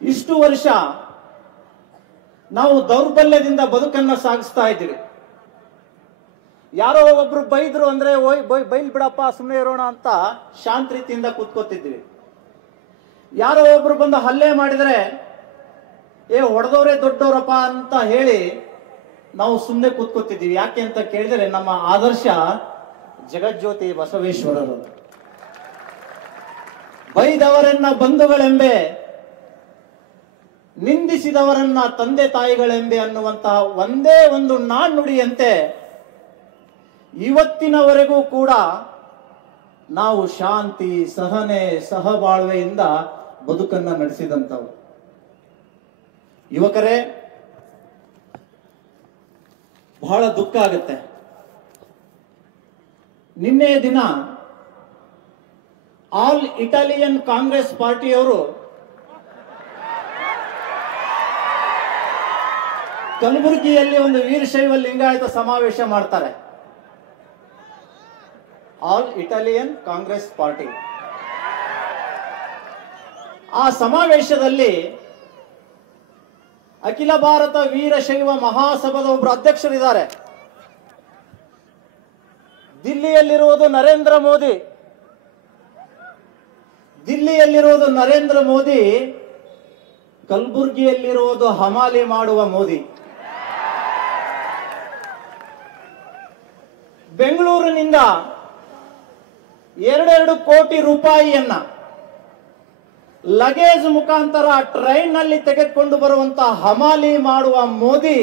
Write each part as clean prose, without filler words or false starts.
ಇಷ್ಟು ವರ್ಷ ನಾವು ದೌರ್ಬಲ್ಯದಿಂದ ಬದುಕನ್ನ ಸಾಗಿಸ್ತಾ ಇದ್ದೀವಿ. ಯಾರೋ ಒಬ್ರು ಬೈದ್ರು ಅಂದ್ರೆ ಬೈಲ್ ಬಿಡಪ್ಪ ಸುಮ್ಮನೆ ಇರೋಣ ಅಂತ ಶಾಂತ ರೀತಿಯಿಂದ ಕೂತ್ಕೋತಿದ್ವಿ. ಯಾರೋ ಒಬ್ರು ಬಂದು ಹಲ್ಲೆ ಮಾಡಿದ್ರೆ ಹೊಡೆದವರೇ ದೊಡ್ಡವರಪ್ಪ ಅಂತ ಹೇಳಿ ನಾವು ಸುಮ್ಮನೆ ಕೂತ್ಕೋತಿದ್ವಿ. ಯಾಕೆ ಅಂತ ಕೇಳಿದ್ರೆ ನಮ್ಮ ಆದರ್ಶ ಜಗಜ್ಯೋತಿ ಬಸವೇಶ್ವರರು. ಬೈದವರನ್ನ ಬಂಧುಗಳೆಂಬೆ, ನಿಂದಿಸಿದವರನ್ನ ತಂದೆ ತಾಯಿಗಳೆಂಬೆ ಅನ್ನುವಂತಹ ಒಂದೇ ಒಂದು ನಾಣ್ಣುಡಿಯಂತೆ ಇವತ್ತಿನವರೆಗೂ ಕೂಡ ನಾವು ಶಾಂತಿ, ಸಹನೆ, ಸಹಬಾಳ್ವೆಯಿಂದ ಬದುಕನ್ನ ನಡೆಸಿದಂಥವು. ಯುವಕರೇ, ಬಹಳ ದುಃಖ ಆಗುತ್ತೆ. ನಿನ್ನೆ ದಿನ ಆಲ್ ಇಟಾಲಿಯನ್ ಕಾಂಗ್ರೆಸ್ ಪಾರ್ಟಿಯವರು ಕಲಬುರಗಿಯಲ್ಲಿ ಒಂದು ವೀರಶೈವ ಲಿಂಗಾಯತ ಸಮಾವೇಶ ಮಾಡ್ತಾರೆ. ಆಲ್ ಇಟಾಲಿಯನ್ ಕಾಂಗ್ರೆಸ್ ಪಾರ್ಟಿ ಆ ಸಮಾವೇಶದಲ್ಲಿ ಅಖಿಲ ಭಾರತ ವೀರಶೈವ ಮಹಾಸಭಾದ ಒಬ್ಬರು ಅಧ್ಯಕ್ಷರಿದ್ದಾರೆ. ದಿಲ್ಲಿಯಲ್ಲಿರುವುದು ನರೇಂದ್ರ ಮೋದಿ, ಕಲಬುರಗಿಯಲ್ಲಿರುವುದು ಹಮಾಲಿ ಮಾಡುವ ಮೋದಿ. ಬೆಂಗಳೂರಿನಿಂದ 2 ಕೋಟಿ ರೂಪಾಯಿಯನ್ನ ಲಗೇಜ್ ಮುಖಾಂತರ ಟ್ರೈನ್ ನಲ್ಲಿ ತೆಗೆದುಕೊಂಡು ಬರುವಂತಹ ಹಮಾಲಿ ಮಾಡುವ ಮೋದಿ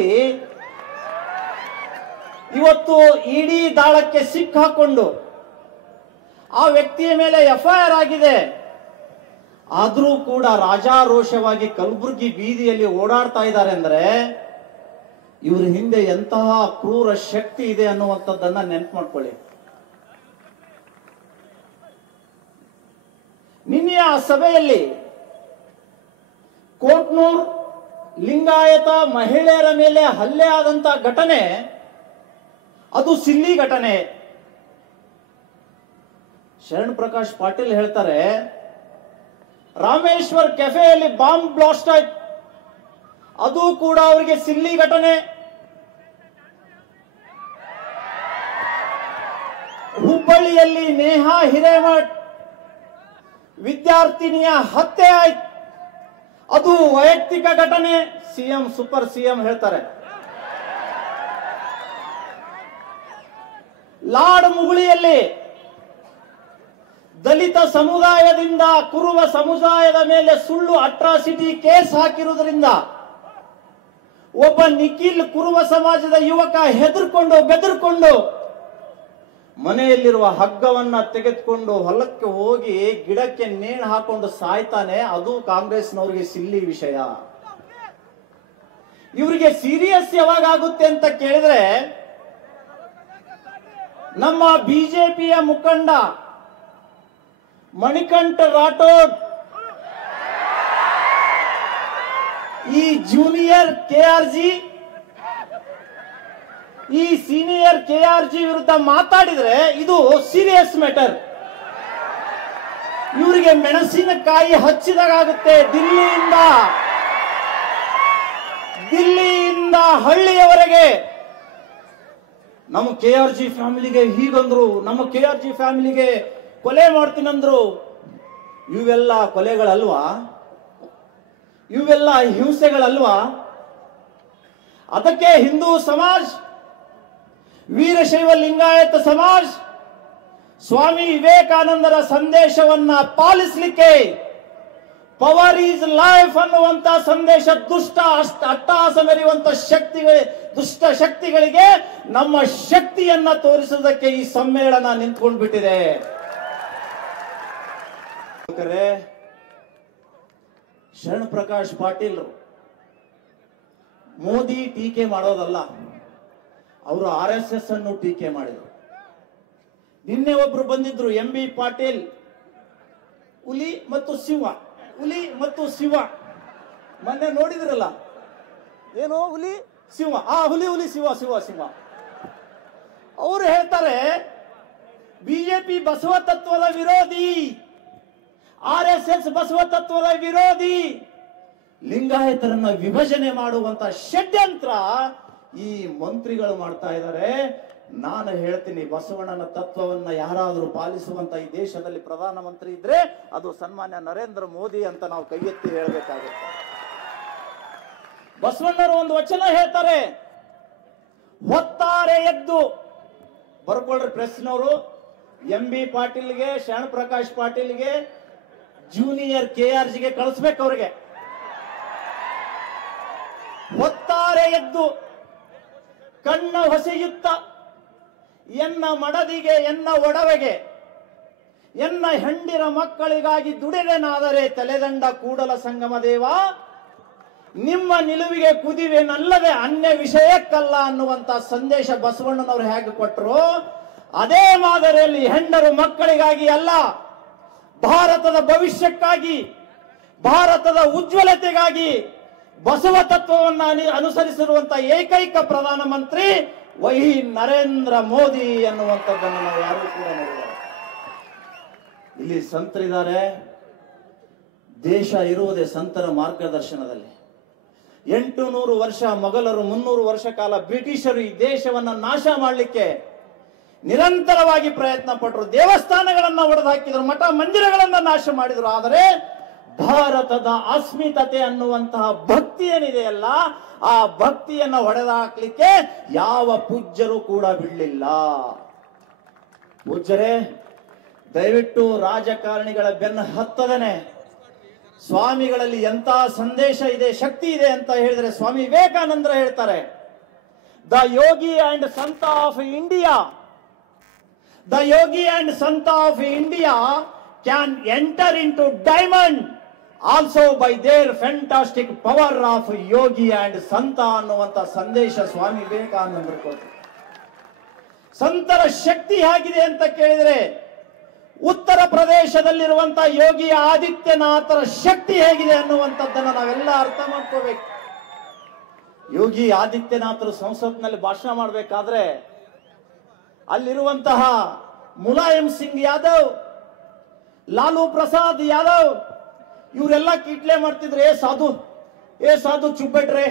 ಇವತ್ತು ಇಡೀ ದಾಳಕ್ಕೆ ಸಿಕ್ಕಾಕೊಂಡು ಆ ವ್ಯಕ್ತಿಯ ಮೇಲೆ FIR ಆಗಿದೆ. ಆದರೂ ಕೂಡ ರಾಜಾರೋಷವಾಗಿ ಕಲಬುರಗಿ ಬೀದಿಯಲ್ಲಿ ಓಡಾಡ್ತಾ ಇದ್ದಾರೆ ಅಂದ್ರೆ ಇವ್ರ ಹಿಂದೆ ಎಂತಹ ಕ್ರೂರ ಶಕ್ತಿ ಇದೆ ಅನ್ನುವಂಥದ್ದನ್ನ ನೆನಪು ಮಾಡ್ಕೊಳ್ಳಿ. ನಿನ್ನೆಯ ಸಭೆಯಲ್ಲಿ ಕೋಟ್ನೂರ್ ಲಿಂಗಾಯತ ಮಹಿಳೆಯರ ಮೇಲೆ ಹಲ್ಲೆ ಆದಂತಹ ಘಟನೆ ಅದು ಸಿಲ್ಲಿ ಘಟನೆ. ಶರಣ್ ಪ್ರಕಾಶ್ ಪಾಟೀಲ್ ಹೇಳ್ತಾರೆ, ರಾಮೇಶ್ವರ್ ಕೆಫೆಯಲ್ಲಿ ಬಾಂಬ್ ಬ್ಲಾಸ್ಟ್ ಆಯ್ತು, ಅದು ಕೂಡ ಅವರಿಗೆ ಸಿಲ್ಲಿ ಘಟನೆ. ಹುಬ್ಬಳ್ಳಿಯಲ್ಲಿ ನೇಹಾ ಹಿರೇಮಠ್ ವಿದ್ಯಾರ್ಥಿನಿಯ ಹತ್ಯೆ ಆಯ್ತು, ಅದು ವೈಯಕ್ತಿಕ ಘಟನೆ. ಸೂಪರ್ ಸಿಎಂ ಹೇಳ್ತಾರೆ. ಲಾಡ್ ಮುಗುಳಿಯಲ್ಲಿ ದಲಿತ ಸಮುದಾಯದಿಂದ ಕುರುಬ ಸಮುದಾಯದ ಮೇಲೆ ಸುಳ್ಳು ಅಟ್ರಾಸಿಟಿ ಕೇಸ್ ಹಾಕಿರುವುದರಿಂದ ಒಬ್ಬ ನಿಖಿಲ್ ಕುರುಬ ಸಮಾಜದ ಯುವಕ ಬೆದರ್ಕೊಂಡು ಮನೆಯಲ್ಲಿರುವ ಹಗ್ಗವನ್ನ ತೆಗೆದುಕೊಂಡು ಹೊಲಕ್ಕೆ ಹೋಗಿ ಗಿಡಕ್ಕೆ ನೇಣು ಹಾಕೊಂಡು ಸಾಯ್ತಾನೆ. ಅದು ಕಾಂಗ್ರೆಸ್ನವರಿಗೆ ಸಿಲ್ಲಿ ವಿಷಯ. ಇವರಿಗೆ ಸೀರಿಯಸ್ ಯಾವಾಗ ಆಗುತ್ತೆ ಅಂತ ಕೇಳಿದ್ರೆ ನಮ್ಮ ಬಿಜೆಪಿಯ ಮುಖಂಡ ಮಣಿಕಂಠ ರಾಠೋಡ್ ಈ ಜೂನಿಯರ್ ಕೆಆರ್ಜಿ ಈ ಸೀನಿಯರ್ ಕೆಆರ್ಜಿ ವಿರುದ್ಧ ಮಾತಾಡಿದ್ರೆ ಇದು ಸೀರಿಯಸ್ ಮ್ಯಾಟರ್. ಇವರಿಗೆ ಮೆಣಸಿನಕಾಯಿ ಹಚ್ಚಿದಾಗುತ್ತೆ. ದಿಲ್ಲಿಯಿಂದ ಹಳ್ಳಿಯವರೆಗೆ ನಮ್ಮ ಕೆಆರ್ಜಿ ಫ್ಯಾಮಿಲಿಗೆ ಹೀಗಂದ್ರು, ನಮ್ಮ ಕೆಆರ್ಜಿ ಫ್ಯಾಮಿಲಿಗೆ ಕೊಲೆ ಮಾಡ್ತೀನಂದ್ರು. ಇವೆಲ್ಲ ಕೊಲೆಗಳಲ್ವಾ? ಇವೆಲ್ಲ ಹಿಂಸೆಗಳಲ್ವಾ? ಅದಕ್ಕೆ ಹಿಂದೂ ಸಮಾಜ, ವೀರಶೈವ ಲಿಂಗಾಯತ ಸಮಾಜ ಸ್ವಾಮಿ ವಿವೇಕಾನಂದರ ಸಂದೇಶವನ್ನ ಪಾಲಿಸಲಿಕ್ಕೆ ಪವರ್ ಈಸ್ ಲೈಫ್ ಅನ್ನುವಂತ ಸಂದೇಶ ಅಟ್ಟಹಾಸ ಮೆರೆಯುವಂತ ದುಷ್ಟ ಶಕ್ತಿಗಳಿಗೆ ನಮ್ಮ ಶಕ್ತಿಯನ್ನ ತೋರಿಸುವುದಕ್ಕೆ ಈ ಸಮ್ಮೇಳನ ನಿಂತ್ಕೊಂಡು ಬಿಟ್ಟಿದೆ. ಶರಣ್ ಪ್ರಕಾಶ್ ಪಾಟೀಲ್ ಮೋದಿ ಟೀಕೆ ಮಾಡೋದಲ್ಲ, ಅವರು RSS ಅನ್ನು ಟೀಕೆ ಮಾಡಿದರು. ನಿನ್ನೆ ಒಬ್ರು ಬಂದಿದ್ರು, MB ಪಾಟೀಲ್, ಹುಲಿ ಮತ್ತು ಶಿವ ಮೊನ್ನೆ ನೋಡಿದ್ರಲ್ಲ, ಏನು ಹುಲಿ ಶಿವ, ಹುಲಿ ಶಿವ. ಅವರು ಹೇಳ್ತಾರೆ ಬಿಜೆಪಿ ಬಸವ ತತ್ವದ ವಿರೋಧಿ, RSS ಬಸವ ತತ್ವದ ವಿರೋಧಿ, ಲಿಂಗಾಯತರನ್ನ ವಿಭಜನೆ ಮಾಡುವಂತ ಷಡ್ಯಂತ್ರ ಈ ಮಂತ್ರಿಗಳು ಮಾಡ್ತಾ ಇದ್ದಾರೆ. ನಾನು ಹೇಳ್ತೀನಿ, ಬಸವಣ್ಣನ ತತ್ವವನ್ನ ಯಾರಾದರೂ ಪಾಲಿಸುವಂತ ಈ ದೇಶದಲ್ಲಿ ಪ್ರಧಾನಮಂತ್ರಿ ಇದ್ರೆ ಅದು ಸನ್ಮಾನ್ಯ ನರೇಂದ್ರ ಮೋದಿ ಅಂತ ನಾವು ಕೈ ಎತ್ತಿ ಹೇಳಬೇಕಾಗುತ್ತೆ. ಬಸವಣ್ಣರು ಒಂದು ವಚನ ಹೇಳ್ತಾರೆ, ಹೊತ್ತಾರೆ ಎದ್ದು. ಬರ್ಕೊಳ್ರಿ ಪ್ರೆಸ್ನವರು, MB ಪಾಟೀಲ್ಗೆ, ಶರಣ ಪ್ರಕಾಶ್ ಪಾಟೀಲ್ಗೆ, ಜೂನಿಯರ್ KRGಗೆ ಕಳಿಸ್ಬೇಕು ಅವ್ರಿಗೆ. ಹೊತ್ತಾರೆ ಎದ್ದು ಕಣ್ಣ ಹೊಸೆಯುತ್ತ ಎನ್ನ ಮಡದಿಗೆ ಎನ್ನ ಒಡವೆಗೆ ಎನ್ನ ಹೆಂಡಿರ ಮಕ್ಕಳಿಗಾಗಿ ದುಡಿದೆನಾದರೆ ತಲೆದಂಡ ಕೂಡಲ ಸಂಗಮ ದೇವ, ನಿಮ್ಮ ನಿಲುವಿಗೆ ಕುದಿವೆನಲ್ಲದೆ ಅನ್ಯ ವಿಷಯಕ್ಕಲ್ಲ ಅನ್ನುವಂತ ಸಂದೇಶ ಬಸವಣ್ಣನವರು ಹೇಗೆ ಕೊಟ್ಟರು, ಅದೇ ಮಾದರಿಯಲ್ಲಿ ಹೆಂಡರು ಮಕ್ಕಳಿಗಾಗಿ ಅಲ್ಲ, ಭಾರತದ ಭವಿಷ್ಯಕ್ಕಾಗಿ, ಭಾರತದ ಉಜ್ವಲತೆಗಾಗಿ ಬಸವ ತತ್ವವನ್ನ ಅನುಸರಿಸಿರುವಂತ ಏಕೈಕ ಪ್ರಧಾನಮಂತ್ರಿ ವಹಿ ನರೇಂದ್ರ ಮೋದಿ ಅನ್ನುವಂಥದ್ದನ್ನು ನಾವು ಯಾರು ಕೂಡ ನೋಡಿದ್ದಾರೆ. ಇಲ್ಲಿ ಸಂತರಿದ್ದಾರೆ. ದೇಶ ಇರುವುದೇ ಸಂತರ ಮಾರ್ಗದರ್ಶನದಲ್ಲಿ. 800 ವರ್ಷ ಮೊಘಲರು, 300 ವರ್ಷ ಕಾಲ ಬ್ರಿಟಿಷರು ಈ ದೇಶವನ್ನ ನಾಶ ಮಾಡಲಿಕ್ಕೆ ನಿರಂತರವಾಗಿ ಪ್ರಯತ್ನ ಪಟ್ಟರು. ದೇವಸ್ಥಾನಗಳನ್ನ ಒಡೆದು ಹಾಕಿದ್ರು, ಮಠ ಮಂದಿರಗಳನ್ನ ನಾಶ ಮಾಡಿದ್ರು. ಆದರೆ ಭಾರತದ ಅಸ್ಮಿತತೆ ಅನ್ನುವಂತಹ ಭಕ್ತಿ ಏನಿದೆಯಲ್ಲ, ಆ ಭಕ್ತಿಯನ್ನ ಹೊಡೆದಾಕ್ಲಿಕ್ಕೆ ಯಾವ ಪೂಜ್ಯರು ಕೂಡ ಬಿಡಲಿಲ್ಲ. ಪೂಜ್ಯರೇ, ದಯವಿಟ್ಟು ರಾಜಕಾರಣಿಗಳ ಬೆನ್ನ ಹತ್ತದನೆ ಸ್ವಾಮಿಗಳಲ್ಲಿ ಎಂತ ಸಂದೇಶ ಇದೆ, ಶಕ್ತಿ ಇದೆ ಅಂತ ಹೇಳಿದ್ರೆ ಸ್ವಾಮಿ ವಿವೇಕಾನಂದ್ರ ಹೇಳ್ತಾರೆ, the yogi and sant of India, the yogi and sant of India can enter into diamond also by their fantastic power of yogi and sant ಅನ್ನುವಂತ ಸಂದೇಶ ಸ್ವಾಮಿ ವಿವೇಕಾನಂದರು ಕೊಟ್ಟರು. ಸಂತರ ಶಕ್ತಿ ಹೇಗಿದೆ ಅಂತ ಕೇಳಿದ್ರೆ, ಉತ್ತರ ಪ್ರದೇಶದಲ್ಲಿರುವಂತಹ ಯೋಗಿ ಆದಿತ್ಯನಾಥರ ಶಕ್ತಿ ಹೇಗಿದೆ ಅನ್ನುವಂಥದ್ದನ್ನು ನಾವೆಲ್ಲ ಅರ್ಥ ಮಾಡ್ಕೋಬೇಕು. ಯೋಗಿ ಆದಿತ್ಯನಾಥರು ಸಂಸತ್ನಲ್ಲಿ ಭಾಷಣ ಮಾಡಬೇಕಾದ್ರೆ ಅಲ್ಲಿರುವಂತಹ ಮುಲಾಯಂ ಸಿಂಗ್ ಯಾದವ್, ಲಾಲು ಪ್ರಸಾದ್ ಯಾದವ್ ಇವರೆಲ್ಲ ಕಿಟ್ಲೆ ಮಾಡ್ತಿದ್ರು, ಏ ಸಾಧು ಚುಪ್ಪಿಟ್ರೆ,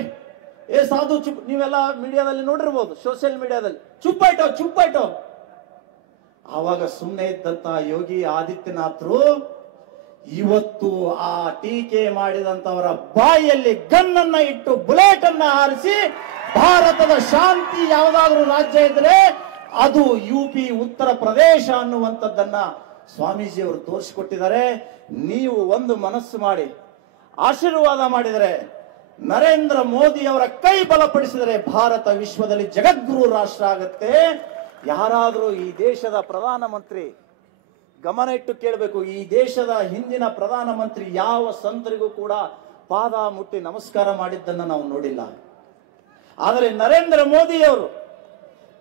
ಏ ಸಾಧು ಚುಪ್. ನೀವೆಲ್ಲ ಮೀಡಿಯಾದಲ್ಲಿ ನೋಡಿರ್ಬೋದು, ಸೋಷಿಯಲ್ ಮೀಡಿಯಾದಲ್ಲಿ ಚುಪ್ಪಾಯ್ಟೋ. ಆವಾಗ ಸುಮ್ಮನೆ ಇದ್ದಂತ ಯೋಗಿ ಆದಿತ್ಯನಾಥರು ಇವತ್ತು ಆ ಟೀಕೆ ಮಾಡಿದಂತವರ ಬಾಯಿಯಲ್ಲಿ ಗನ್ನನ್ನ ಇಟ್ಟು ಬುಲೆಟ್ ಅನ್ನ ಹಾರಿಸಿ, ಭಾರತದ ಶಾಂತಿ ಯಾವುದಾದ್ರೂ ರಾಜ್ಯ ಇದ್ರೆ ಅದು UP ಉತ್ತರ ಪ್ರದೇಶ ಅನ್ನುವಂಥದ್ದನ್ನ ಸ್ವಾಮೀಜಿಯವರು ತೋರಿಸಿಕೊಟ್ಟಿದ್ದಾರೆ. ನೀವು ಒಂದು ಮನಸ್ಸು ಮಾಡಿ ಆಶೀರ್ವಾದ ಮಾಡಿದರೆ, ನರೇಂದ್ರ ಮೋದಿ ಅವರ ಕೈ ಬಲಪಡಿಸಿದರೆ ಭಾರತ ವಿಶ್ವದಲ್ಲಿ ಜಗದ್ಗುರು ರಾಷ್ಟ್ರ ಆಗುತ್ತೆ. ಯಾರಾದರೂ ಈ ದೇಶದ ಪ್ರಧಾನಮಂತ್ರಿ ಗಮನ ಇಟ್ಟು ಕೇಳಬೇಕು, ಈ ದೇಶದ ಹಿಂದಿನ ಪ್ರಧಾನಮಂತ್ರಿ ಯಾವ ಸಂತರಿಗೂ ಕೂಡ ಪಾದ ಮುಟ್ಟಿ ನಮಸ್ಕಾರ ಮಾಡಿದ್ದನ್ನು ನಾವು ನೋಡಿಲ್ಲ. ಆದರೆ ನರೇಂದ್ರ ಮೋದಿಯವರು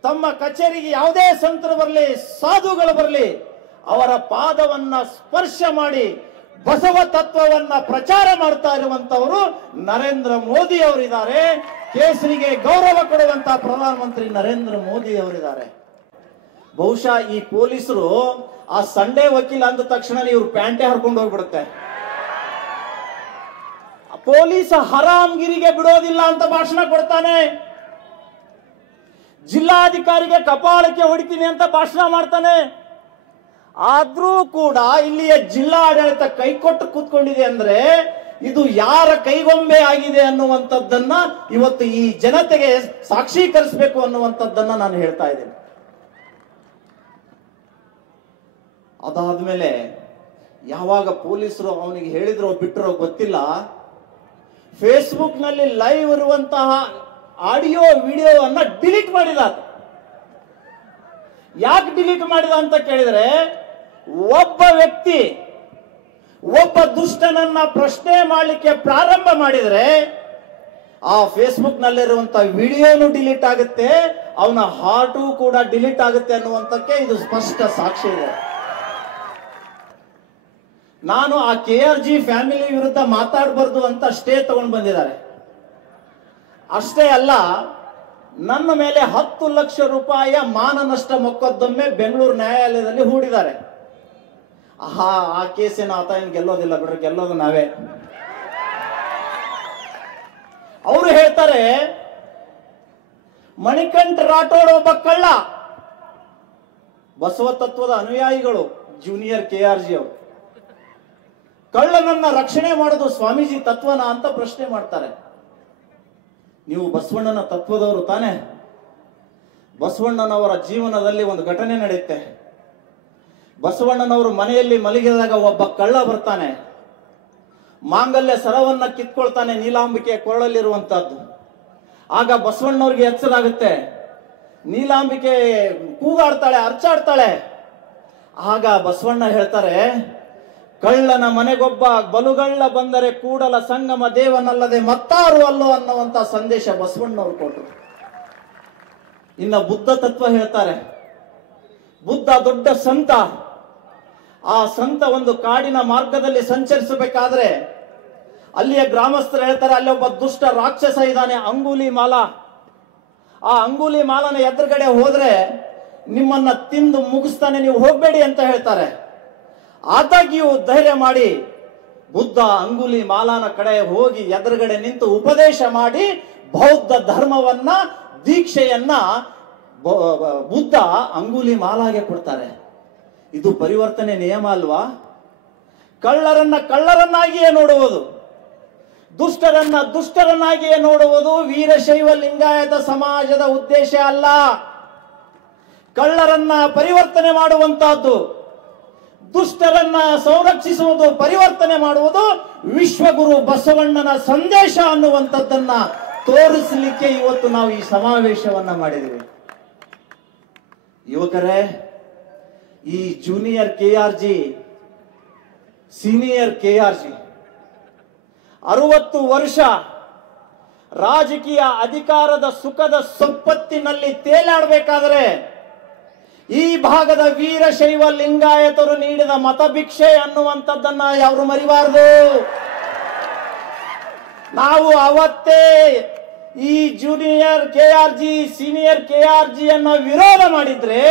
ತಮ್ಮ ಕಚೇರಿಗೆ ಯಾವುದೇ ಸಂತರು ಬರಲಿ, ಸಾಧುಗಳು ಬರಲಿ, ಅವರ ಪಾದವನ್ನ ಸ್ಪರ್ಶ ಮಾಡಿ ಬಸವ ತತ್ವವನ್ನ ಪ್ರಚಾರ ಮಾಡ್ತಾ ಇರುವಂತವರು ನರೇಂದ್ರ ಮೋದಿ ಅವರಿದ್ದಾರೆ. ಕೇಸರಿಗೆ ಗೌರವ ಕೊಡುವಂತಹ ಪ್ರಧಾನಮಂತ್ರಿ ನರೇಂದ್ರ ಮೋದಿ ಅವರಿದ್ದಾರೆ. ಬಹುಶಃ ಈ ಪೊಲೀಸರು ಆ ಸಂಡೇ ವಕೀಲ ಅಂದ ತಕ್ಷಣ ಇವ್ರು ಪ್ಯಾಂಟೆ ಹರ್ಕೊಂಡು ಹೋಗ್ಬಿಡುತ್ತೆ. ಪೊಲೀಸ್ ಹರಾಮ್ಗಿರಿಗೆ ಬಿಡೋದಿಲ್ಲ ಅಂತ ಭಾಷಣ ಕೊಡ್ತಾನೆ, ಜಿಲ್ಲಾಧಿಕಾರಿಗೆ ಕಪಾಳಕ್ಕೆ ಹೊಡಿತೀನಿ ಅಂತ ಭಾಷಣ ಮಾಡ್ತಾನೆ. ಆದ್ರೂ ಕೂಡ ಇಲ್ಲಿಯ ಜಿಲ್ಲಾಡಳಿತ ಕೈಕೊಟ್ಟು ಕೂತ್ಕೊಂಡಿದೆ ಅಂದ್ರೆ ಇದು ಯಾರ ಕೈಗೊಂಬೆ ಆಗಿದೆ ಅನ್ನುವಂಥದ್ದನ್ನ ಇವತ್ತು ಈ ಜನತೆಗೆ ಸಾಕ್ಷೀಕರಿಸಬೇಕು ಅನ್ನುವಂಥದ್ದನ್ನ ನಾನು ಹೇಳ್ತಾ ಇದ್ದೇನೆ. ಅದಾದ್ಮೇಲೆ ಯಾವಾಗ ಪೊಲೀಸರು ಅವನಿಗೆ ಹೇಳಿದ್ರೋ ಬಿಟ್ಟರೋ ಗೊತ್ತಿಲ್ಲ, ಫೇಸ್ಬುಕ್ ನಲ್ಲಿ ಲೈವ್ ಇರುವಂತಹ ಆಡಿಯೋ ವಿಡಿಯೋವನ್ನ ಡಿಲೀಟ್ ಮಾಡಿದ. ಯಾಕೆ ಡಿಲೀಟ್ ಮಾಡಿದ ಅಂತ ಕೇಳಿದ್ರೆ, ಒಬ್ಬ ವ್ಯಕ್ತಿ ಒಬ್ಬ ದುಷ್ಟನನ್ನ ಪ್ರಶ್ನೆ ಮಾಡಲಿಕ್ಕೆ ಪ್ರಾರಂಭ ಮಾಡಿದ್ರೆ ಆ ಫೇಸ್ಬುಕ್ ನಲ್ಲಿರುವಂತಹ ವಿಡಿಯೋನು ಡಿಲೀಟ್ ಆಗುತ್ತೆ, ಅವನ ಹಾರ್ಟು ಕೂಡ ಡಿಲೀಟ್ ಆಗುತ್ತೆ ಅನ್ನುವಂತಕ್ಕೆ ಇದು ಸ್ಪಷ್ಟ ಸಾಕ್ಷಿ ಇದೆ. ನಾನು ಆ KRG ಫ್ಯಾಮಿಲಿ ವಿರುದ್ಧ ಮಾತಾಡಬಾರ್ದು ಅಂತ ಸ್ಟೇ ತಗೊಂಡು ಬಂದಿದ್ದಾರೆ. ಅಷ್ಟೇ ಅಲ್ಲ, ನನ್ನ ಮೇಲೆ 10 ಲಕ್ಷ ರೂಪಾಯಿಯ ಮಾನನಷ್ಟ ಮೊಕದ್ದಮೆ ಬೆಂಗಳೂರು ನ್ಯಾಯಾಲಯದಲ್ಲಿ ಹೂಡಿದ್ದಾರೆ. ಆ ಕೇಸಿನ ಆತ ಏನು ಗೆಲ್ಲೋದಿಲ್ಲ ಬಿಡ್ರಿ, ಗೆಲ್ಲೋದು ನಾವೇ. ಅವರು ಹೇಳ್ತಾರೆ, ಮಣಿಕಂಠ ರಾಠೋಡ್ ಒಬ್ಬ ಕಳ್ಳ. ಬಸವ ತತ್ವದ ಅನುಯಾಯಿಗಳು ಜೂನಿಯರ್ KRG ಅವರು. ಕಳ್ಳನನ್ನ ರಕ್ಷಣೆ ಮಾಡೋದು ಸ್ವಾಮೀಜಿ ತತ್ವನ ಅಂತ ಪ್ರಶ್ನೆ ಮಾಡ್ತಾರೆ. ನೀವು ಬಸವಣ್ಣನ ತತ್ವದವರು ತಾನೆ? ಬಸವಣ್ಣನವರ ಜೀವನದಲ್ಲಿ ಒಂದು ಘಟನೆ ನಡೆಯುತ್ತೆ. ಬಸವಣ್ಣನವರು ಮನೆಯಲ್ಲಿ ಮಲಗಿದಾಗ ಒಬ್ಬ ಕಳ್ಳ ಬರ್ತಾನೆ. ಮಾಂಗಲ್ಯ ಸರವನ್ನ ಕಿತ್ಕೊಳ್ತಾನೆ, ನೀಲಾಂಬಿಕೆ ಕೊರಳಲ್ಲಿರುವಂತಹದ್ದು. ಆಗ ಬಸವಣ್ಣವ್ರಿಗೆ ಎಚ್ಚರ ಆಗುತ್ತೆ. ನೀಲಾಂಬಿಕೆ ಕೂಗಾಡ್ತಾಳೆ, ಅರ್ಚಾಡ್ತಾಳೆ. ಆಗ ಬಸವಣ್ಣ ಹೇಳ್ತಾರೆ, ಕಳ್ಳನ ಮನೆಗೊಬ್ಬ ಬಲುಗಳ್ಳ ಬಂದರೆ ಕೂಡಲ ಸಂಗಮ ದೇವನಲ್ಲದೆ ಮತ್ತಾರು ಅಲ್ಲೋ ಅನ್ನುವಂತ ಸಂದೇಶ ಬಸವಣ್ಣವ್ರು ಕೊಟ್ಟರು. ಇನ್ನ ಬುದ್ಧ ತತ್ವ ಹೇಳ್ತಾರೆ. ಬುದ್ಧ ದೊಡ್ಡ ಸಂತ. ಆ ಸಂತ ಒಂದು ಕಾಡಿನ ಮಾರ್ಗದಲ್ಲಿ ಸಂಚರಿಸಬೇಕಾದ್ರೆ ಅಲ್ಲಿಯ ಗ್ರಾಮಸ್ಥರು ಹೇಳ್ತಾರೆ, ಅಲ್ಲಿ ಒಬ್ಬ ದುಷ್ಟ ರಾಕ್ಷಸ ಇದ್ದಾನೆ, ಅಂಗುಲಿ ಮಾಲ. ಆ ಅಂಗುಲಿ ಮಾಲನ ಎದುರುಗಡೆ ಹೋದ್ರೆ ನಿಮ್ಮನ್ನ ತಿಂದು ಮುಗಿಸ್ತಾನೆ, ನೀವು ಹೋಗ್ಬೇಡಿ ಅಂತ ಹೇಳ್ತಾರೆ. ಆದಾಗ್ಯೂ ಧೈರ್ಯ ಮಾಡಿ ಬುದ್ಧ ಅಂಗುಲಿ ಮಾಲನ ಕಡೆ ಹೋಗಿ ಎದುರುಗಡೆ ನಿಂತು ಉಪದೇಶ ಮಾಡಿ ಬೌದ್ಧ ಧರ್ಮವನ್ನ, ದೀಕ್ಷೆಯನ್ನ ಬುದ್ಧ ಅಂಗುಲಿ ಮಾಲಾಗೆ ಕೊಡ್ತಾರೆ. ಇದು ಪರಿವರ್ತನೆ ನಿಯಮ ಅಲ್ವಾ? ಕಳ್ಳರನ್ನ ಕಳ್ಳರನ್ನಾಗಿಯೇ ನೋಡುವುದು, ದುಷ್ಟರನ್ನ ದುಷ್ಟರನ್ನಾಗಿಯೇ ನೋಡುವುದು ವೀರಶೈವ ಲಿಂಗಾಯತ ಸಮಾಜದ ಉದ್ದೇಶ ಅಲ್ಲ. ಕಳ್ಳರನ್ನ ಪರಿವರ್ತನೆ ಮಾಡುವಂತಹದ್ದು, ದುಷ್ಟರನ್ನ ಸಂರಕ್ಷಿಸುವುದು, ಪರಿವರ್ತನೆ ಮಾಡುವುದು ವಿಶ್ವಗುರು ಬಸವಣ್ಣನ ಸಂದೇಶ ಅನ್ನುವಂಥದ್ದನ್ನ ತೋರಿಸಲಿಕ್ಕೆ ಇವತ್ತು ನಾವು ಈ ಸಮಾವೇಶವನ್ನ ಮಾಡಿದ್ದೀವಿ. ಯುವಕರೇ, ಈ ಜೂನಿಯರ್ KRG, ಸೀನಿಯರ್ KRG 60 ವರ್ಷ ರಾಜಕೀಯ ಅಧಿಕಾರದ ಸುಖದ ಸಂಪತ್ತಿನಲ್ಲಿ ತೇಲಾಡಬೇಕಾದರೆ ಈ ಭಾಗದ ವೀರಶೈವ ಲಿಂಗಾಯತರು ನೀಡಿದ ಮತಭಿಕ್ಷೆ ಅನ್ನುವಂಥದ್ದನ್ನ ಯಾರು ಮರಿಬಾರದು. ನಾವು ಅವತ್ತೇ ಈ ಜೂನಿಯರ್ KRG, ಸೀನಿಯರ್ KRG ಅನ್ನ ವಿರೋಧ ಮಾಡಿದ್ರೆ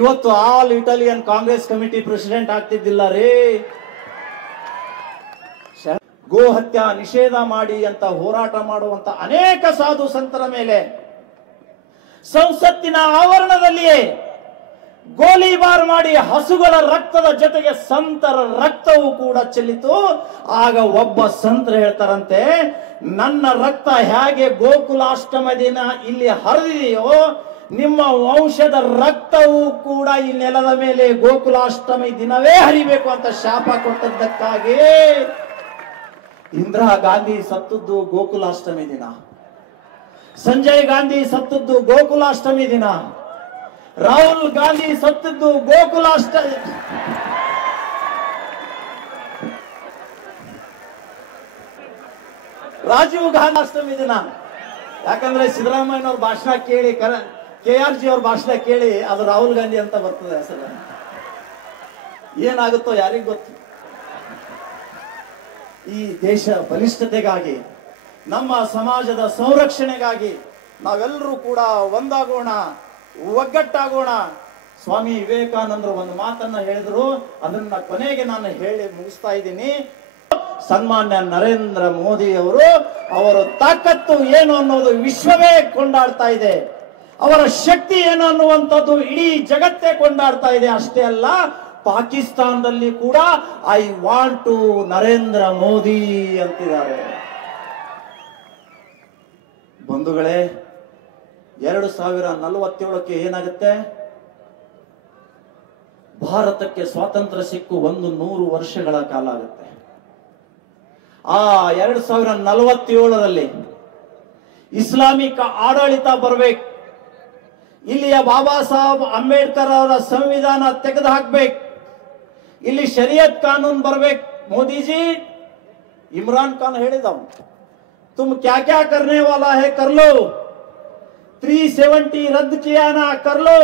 ಇವತ್ತು all Italian Congress committee president ಆಗ್ತಿದ್ದಿಲ್ಲ ರೀ. ಗೋ ಹತ್ಯಾ ನಿಷೇಧ ಮಾಡಿ ಅಂತ ಹೋರಾಟ ಮಾಡುವಂತ ಅನೇಕ ಸಾಧು ಸಂತರ ಮೇಲೆ ಸಂಸತ್ತಿನ ಆವರಣದಲ್ಲಿಯೇ ಗೋಲಿಬಾರ್ ಮಾಡಿ ಹಸುಗಳ ರಕ್ತದ ಜೊತೆಗೆ ಸಂತರ ರಕ್ತವೂ ಕೂಡ ಚೆಲ್ಲಿತು. ಆಗ ಒಬ್ಬ ಸಂತರು ಹೇಳ್ತಾರಂತೆ, ನನ್ನ ರಕ್ತ ಹೇಗೆ ಗೋಕುಲಾಷ್ಟಮ ದಿನ ಇಲ್ಲಿ ಹರಿದಿದೆಯೋ ನಿಮ್ಮ ವಂಶದ ರಕ್ತವೂ ಕೂಡ ಈ ನೆಲದ ಮೇಲೆ ಗೋಕುಲಾಷ್ಟಮಿ ದಿನವೇ ಹರಿಬೇಕು ಅಂತ ಶಾಪ ಕೊಟ್ಟದ್ದಕ್ಕಾಗಿ ಇಂದಿರಾ ಗಾಂಧಿ ಸತ್ತದ್ದು ಗೋಕುಲಾಷ್ಟಮಿ ದಿನ, ಸಂಜಯ್ ಗಾಂಧಿ ಸತ್ತದ್ದು ಗೋಕುಲಾಷ್ಟಮಿ ದಿನ, ರಾಹುಲ್ ಗಾಂಧಿ ಸತ್ತದ್ದು ಗೋಕುಲಾಷ್ಟಮಿ, ರಾಜೀವ್ ಗಾಂಧಿ ಅಷ್ಟಮಿ ದಿನ. ಯಾಕಂದ್ರೆ ಸಿದ್ದರಾಮಯ್ಯನವ್ರ ಭಾಷಣ ಕೇಳಿ, KRG ಅವ್ರ ಭಾಷಣ ಕೇಳಿ ಅದು ರಾಹುಲ್ ಗಾಂಧಿ ಅಂತ ಬರ್ತದೆ ಹೆಸರು. ಏನಾಗುತ್ತೋ ಯಾರಿಗ್ ಗೊತ್ತು. ಈ ದೇಶ ಬಲಿಷ್ಠತೆಗಾಗಿ, ನಮ್ಮ ಸಮಾಜದ ಸಂರಕ್ಷಣೆಗಾಗಿ ನಾವೆಲ್ಲರೂ ಕೂಡ ಒಂದಾಗೋಣ, ಒಗ್ಗಟ್ಟಾಗೋಣ. ಸ್ವಾಮಿ ವಿವೇಕಾನಂದರು ಒಂದು ಮಾತನ್ನ ಹೇಳಿದ್ರು, ಅದನ್ನ ಕೊನೆಗೆ ನಾನು ಹೇಳಿ ಮುಗಿಸ್ತಾ ಇದ್ದೀನಿ. ಸನ್ಮಾನ್ಯ ನರೇಂದ್ರ ಮೋದಿ ಅವರು, ಅವರ ತಾಕತ್ತು ಏನು ಅನ್ನೋದು ವಿಶ್ವವೇ ಕೊಂಡಾಡ್ತಾ ಇದೆ, ಅವರ ಶಕ್ತಿ ಏನು ಅನ್ನುವಂಥದ್ದು ಇಡೀ ಜಗತ್ತೇ ಕೊಂಡಾಡ್ತಾ ಇದೆ. ಅಷ್ಟೇ ಅಲ್ಲ, ಪಾಕಿಸ್ತಾನದಲ್ಲಿ ಕೂಡ I want to Narendra Modi ಅಂತಿದ್ದಾರೆ. ಬಂಧುಗಳೇ, 2047ಕ್ಕೆ ಏನಾಗುತ್ತೆ? ಭಾರತಕ್ಕೆ ಸ್ವಾತಂತ್ರ್ಯ ಸಿಕ್ಕು 100 ವರ್ಷಗಳ ಕಾಲ ಆಗುತ್ತೆ. ಆ 2047ರಲ್ಲಿ ಇಸ್ಲಾಮಿಕ್ ಆಡಳಿತ ಬರಬೇಕು. ಇಲ್ಲಿಯ ಬಾಬಾ ಸಾಹೇಬ್ ಅಂಬೇಡ್ಕರ್ ಅವರ ಸಂವಿಧಾನ ತೆಗೆದು ಹಾಕ್ಬೇಕು. ಇಲ್ಲಿ ಶರಿಯತ್ ಕಾನೂನು ಬರ್ಬೇಕು. ಮೋದಿಜಿ, ಇಮ್ರಾನ್ ಖಾನ್ ಹೇಳಿದವ, तुम क्या क्या करने वाला है कर लो, 370 रद्द किया ना कर लो,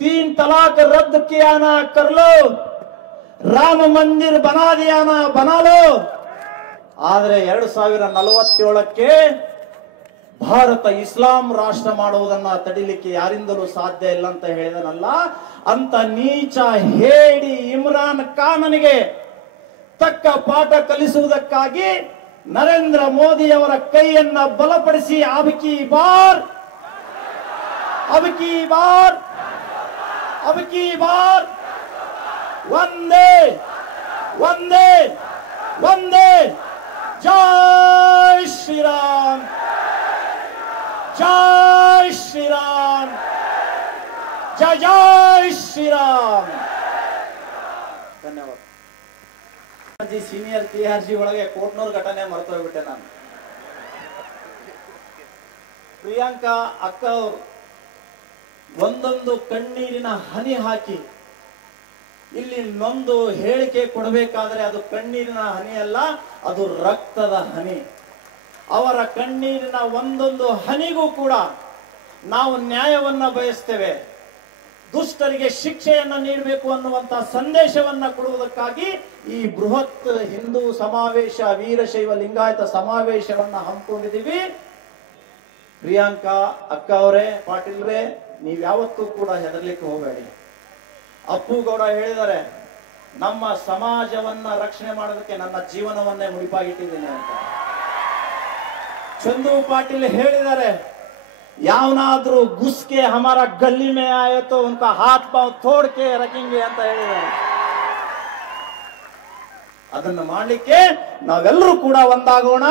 3 तलाक रद्द किया ना कर लो, राम मंदिर बना दिया ना बना लो. ಆದರೆ 2047ಕ್ಕೆ ಭಾರತ ಇಸ್ಲಾಂ ರಾಷ್ಟ್ರ ಮಾಡುವುದನ್ನ ತಡಿಲಿಕ್ಕೆ ಯಾರಿಂದಲೂ ಸಾಧ್ಯ ಇಲ್ಲ ಅಂತ ಹೇಳಿದನಲ್ಲ, ಅಂತ ನೀಚ ಹೇಡಿ ಇಮ್ರಾನ್ ಖಾನನಿಗೆ ತಕ್ಕ ಪಾಠ ಕಲಿಸುವುದಕ್ಕಾಗಿ ನರೇಂದ್ರ ಮೋದಿ ಅವರ ಕೈಯನ್ನ ಬಲಪಡಿಸಿ ಅಬಕಿ bar ಅಬಕಿ bar ಅಬಕಿ bar Vande Vande Vande ಜೈ ಶ್ರೀರಾಮ್ ಜೈ ಶ್ರೀರಾಮ್ ಜೈ ಜೈ ಶ್ರೀರಾಮ್. ಧನ್ಯವಾದ. ಸೀನಿಯರ್ KRG ಒಳಗೆ ಕೋಟ್ನೂರು ಘಟನೆ ಮರ್ತೋಗ್ಬಿಟ್ಟೆ ನಾನು. ಪ್ರಿಯಾಂಕಾ ಅಕ್ಕ ಅವರು ಒಂದೊಂದು ಕಣ್ಣೀರಿನ ಹನಿ ಹಾಕಿ ಇಲ್ಲಿ ನೊಂದು ಹೇಳಿಕೆ ಕೊಡಬೇಕಾದ್ರೆ ಅದು ಕಣ್ಣೀರಿನ ಹನಿ ಅಲ್ಲ, ಅದು ರಕ್ತದ ಹನಿ. ಅವರ ಕಣ್ಣೀರಿನ ಒಂದೊಂದು ಹನಿಗೂ ಕೂಡ ನಾವು ನ್ಯಾಯವನ್ನ ಬಯಸ್ತೇವೆ. ದುಷ್ಟರಿಗೆ ಶಿಕ್ಷೆಯನ್ನ ನೀಡಬೇಕು ಅನ್ನುವಂತ ಸಂದೇಶವನ್ನ ಕೊಡುವುದಕ್ಕಾಗಿ ಈ ಬೃಹತ್ ಹಿಂದೂ ಸಮಾವೇಶ, ವೀರಶೈವ ಲಿಂಗಾಯತ ಸಮಾವೇಶವನ್ನ ಹಮ್ಮಿಕೊಂಡಿದ್ದೀವಿ. ಪ್ರಿಯಾಂಕಾ ಅಕ್ಕ ಅವರೇ, ಪಾಟೀಲ್ರೇ, ನೀವ್ಯಾವತ್ತೂ ಕೂಡ ಹೆದರ್ಲಿಕ್ಕೆ ಹೋಗಬೇಡಿ. ಅಪ್ಪು ಗೌಡ ಹೇಳಿದ್ದಾರೆ, ನಮ್ಮ ಸಮಾಜವನ್ನ ರಕ್ಷಣೆ ಮಾಡೋದಕ್ಕೆ ನನ್ನ ಜೀವನವನ್ನೇ ಮುಡಿಪಾಗಿಟ್ಟಿದ್ದೀನಿ ಅಂತ. ಚಂದು ಪಾಟೀಲ್ ಹೇಳಿದ್ದಾರೆ, ಯಾವನಾದ್ರೂ ಗುಸ್ಕೆ ಹಮಾರ ಗಲ್ಲಿ ಮೇ ಆಯತೋ ಉನಕ ಹಾತ್ ಪಾವ್ ತೋಡ್ ಕೆ ರಖೇಂಗೆ ಅಂತ ಹೇಳಿದ್ದಾರೆ. ಅದನ್ನು ಮಾಡಲಿಕ್ಕೆ ನಾವೆಲ್ಲರೂ ಕೂಡ ಒಂದಾಗೋಣ.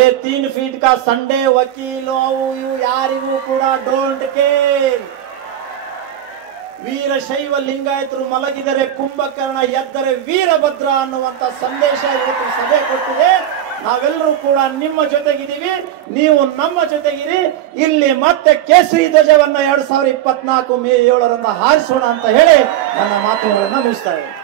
3 ಫೀಟ್ ಕಾ ಸಂಡೇ ವಕೀಲು ಅವು ಇವು ಯಾರಿಗೂ ಕೂಡ ಡೋಂಟ್ ಕೇರ್. ವೀರಶೈವ ಲಿಂಗಾಯತರು ಮಲಗಿದರೆ ಕುಂಭಕರ್ಣ, ಎದ್ದರೆ ವೀರಭದ್ರ ಅನ್ನುವಂತ ಸಂದೇಶ ಇವತ್ತು ಸಭೆ ಕೊಟ್ಟಿದೆ. ನಾವೆಲ್ಲರೂ ಕೂಡ ನಿಮ್ಮ ಜೊತೆಗಿದ್ದೀವಿ, ನೀವು ನಮ್ಮ ಜೊತೆಗಿರಿ. ಇಲ್ಲಿ ಮತ್ತೆ ಕೇಸರಿ ಧ್ವಜವನ್ನ 2024 ಮೇ 7 ಹಾರಿಸೋಣ ಅಂತ ಹೇಳಿ ನನ್ನ ಮಾತುಗಳನ್ನ ಮುಗಿಸ್ತಾ ಇದ್ದೀನಿ.